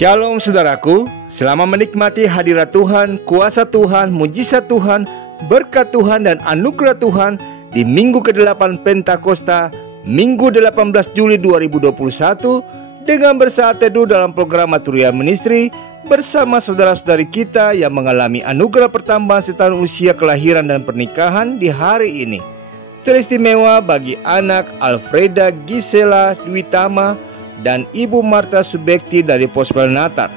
Shalom saudaraku, selamat menikmati hadirat Tuhan, kuasa Tuhan, mujizat Tuhan, berkat Tuhan dan anugerah Tuhan di minggu ke-8 Pentakosta, minggu 18 Juli 2021 dengan bersaat teduh dalam program Maturia Ministry bersama saudara-saudari kita yang mengalami anugerah pertambahan setahun usia kelahiran dan pernikahan di hari ini. Teristimewa bagi anak Alfreda Gisela Dwitama dan Ibu Marta Subekti dari Pospel Natar.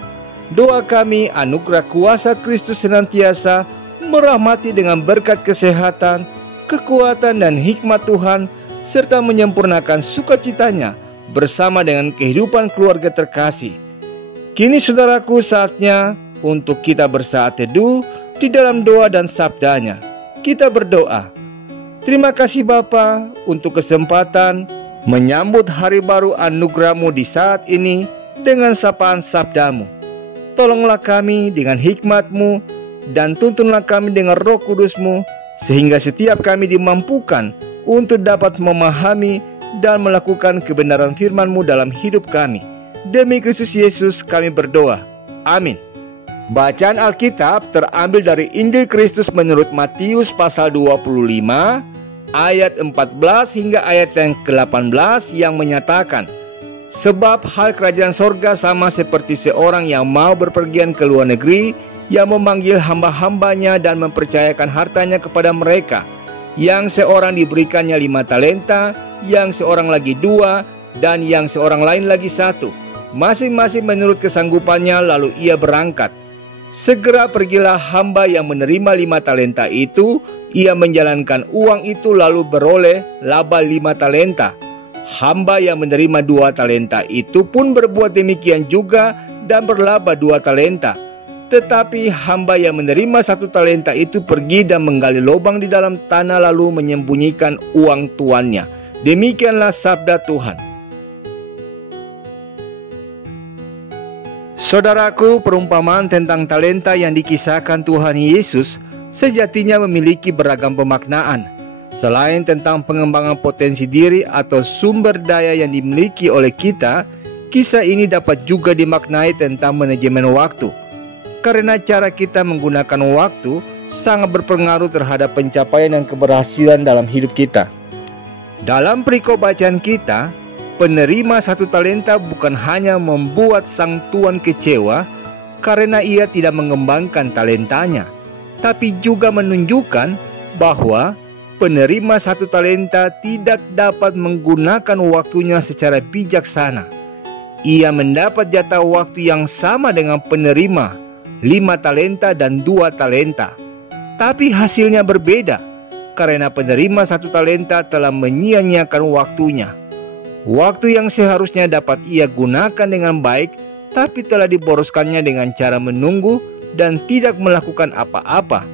Doa kami anugerah kuasa Kristus senantiasa merahmati dengan berkat kesehatan, kekuatan dan hikmat Tuhan, serta menyempurnakan sukacitanya bersama dengan kehidupan keluarga terkasih. Kini saudaraku, saatnya untuk kita bersaat teduh di dalam doa dan sabdanya. Kita berdoa. Terima kasih Bapa untuk kesempatan menyambut hari baru anugerah-Mu di saat ini dengan sapaan sabda-Mu. Tolonglah kami dengan hikmat-Mu dan tuntunlah kami dengan Roh Kudus-Mu, sehingga setiap kami dimampukan untuk dapat memahami dan melakukan kebenaran firman-Mu dalam hidup kami. Demi Kristus Yesus kami berdoa. Amin. Bacaan Alkitab terambil dari Injil Kristus menurut Matius pasal 25 ayat 14 hingga ayat yang ke-18 yang menyatakan, sebab hal kerajaan sorga sama seperti seorang yang mau berpergian ke luar negeri, yang memanggil hamba-hambanya dan mempercayakan hartanya kepada mereka. Yang seorang diberikannya 5 talenta, yang seorang lagi 2, dan yang seorang lain lagi 1, masing-masing menurut kesanggupannya. Lalu ia berangkat. Segera pergilah hamba yang menerima 5 talenta itu. Ia menjalankan uang itu lalu beroleh laba 5 talenta. Hamba yang menerima 2 talenta itu pun berbuat demikian juga dan berlaba 2 talenta. Tetapi hamba yang menerima 1 talenta itu pergi dan menggali lubang di dalam tanah lalu menyembunyikan uang tuannya. Demikianlah sabda Tuhan. Saudaraku, perumpamaan tentang talenta yang dikisahkan Tuhan Yesus sejatinya memiliki beragam pemaknaan. Selain tentang pengembangan potensi diri atau sumber daya yang dimiliki oleh kita, kisah ini dapat juga dimaknai tentang manajemen waktu. Karena cara kita menggunakan waktu sangat berpengaruh terhadap pencapaian dan keberhasilan dalam hidup kita. Dalam perikop bacaan kita, penerima 1 talenta bukan hanya membuat sang tuan kecewa karena ia tidak mengembangkan talentanya, tapi juga menunjukkan bahwa penerima 1 talenta tidak dapat menggunakan waktunya secara bijaksana. Ia mendapat jatah waktu yang sama dengan penerima 5 talenta dan 2 talenta. Tapi hasilnya berbeda karena penerima 1 talenta telah menyia-nyiakan waktunya. Waktu yang seharusnya dapat ia gunakan dengan baik, tapi telah diboroskannya dengan cara menunggu dan tidak melakukan apa-apa,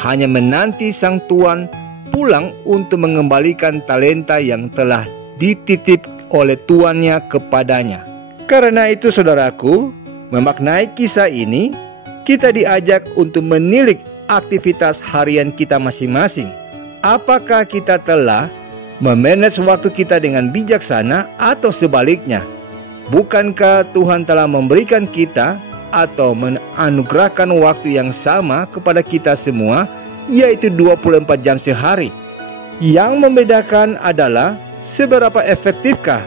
hanya menanti sang tuan pulang untuk mengembalikan talenta yang telah dititip oleh tuannya kepadanya. Karena itu saudaraku, memaknai kisah ini, kita diajak untuk menilik aktivitas harian kita masing-masing. Apakah kita telah memanage waktu kita dengan bijaksana atau sebaliknya? Bukankah Tuhan telah memberikan kita atau menganugerahkan waktu yang sama kepada kita semua, yaitu 24 jam sehari? Yang membedakan adalah seberapa efektifkah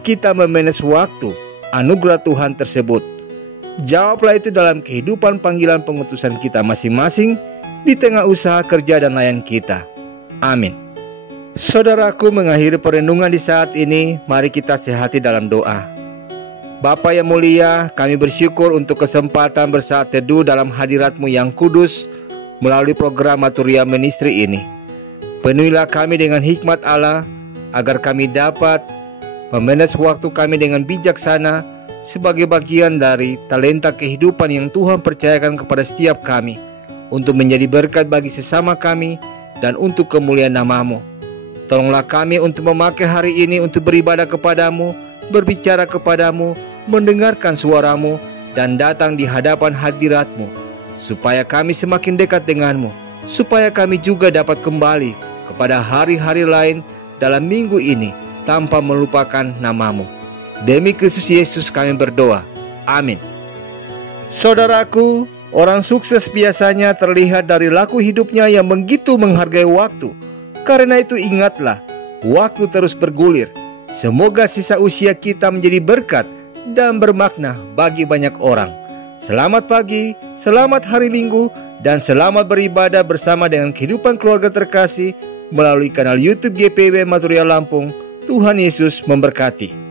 kita memanage waktu anugerah Tuhan tersebut. Jawablah itu dalam kehidupan panggilan pengutusan kita masing-masing di tengah usaha kerja dan layan kita. Amin. Saudaraku, mengakhiri perenungan di saat ini, mari kita sehati dalam doa. Bapa yang mulia, kami bersyukur untuk kesempatan bersaat teduh dalam hadirat-Mu yang kudus melalui program Maturia Ministry ini. Penuhilah kami dengan hikmat Allah, agar kami dapat memanage waktu kami dengan bijaksana sebagai bagian dari talenta kehidupan yang Tuhan percayakan kepada setiap kami, untuk menjadi berkat bagi sesama kami dan untuk kemuliaan nama-Mu. Tolonglah kami untuk memakai hari ini untuk beribadah kepadamu, berbicara kepadamu, mendengarkan suaramu, dan datang di hadapan hadiratmu, supaya kami semakin dekat denganmu, supaya kami juga dapat kembali kepada hari-hari lain dalam minggu ini tanpa melupakan namamu. Demi Kristus Yesus kami berdoa. Amin. Saudaraku, orang sukses biasanya terlihat dari laku hidupnya yang begitu menghargai waktu. Karena itu ingatlah, waktu terus bergulir. Semoga sisa usia kita menjadi berkat dan bermakna bagi banyak orang. Selamat pagi, selamat hari Minggu, dan selamat beribadah bersama dengan kehidupan keluarga terkasih melalui kanal YouTube GPW Maturia Lampung. Tuhan Yesus memberkati.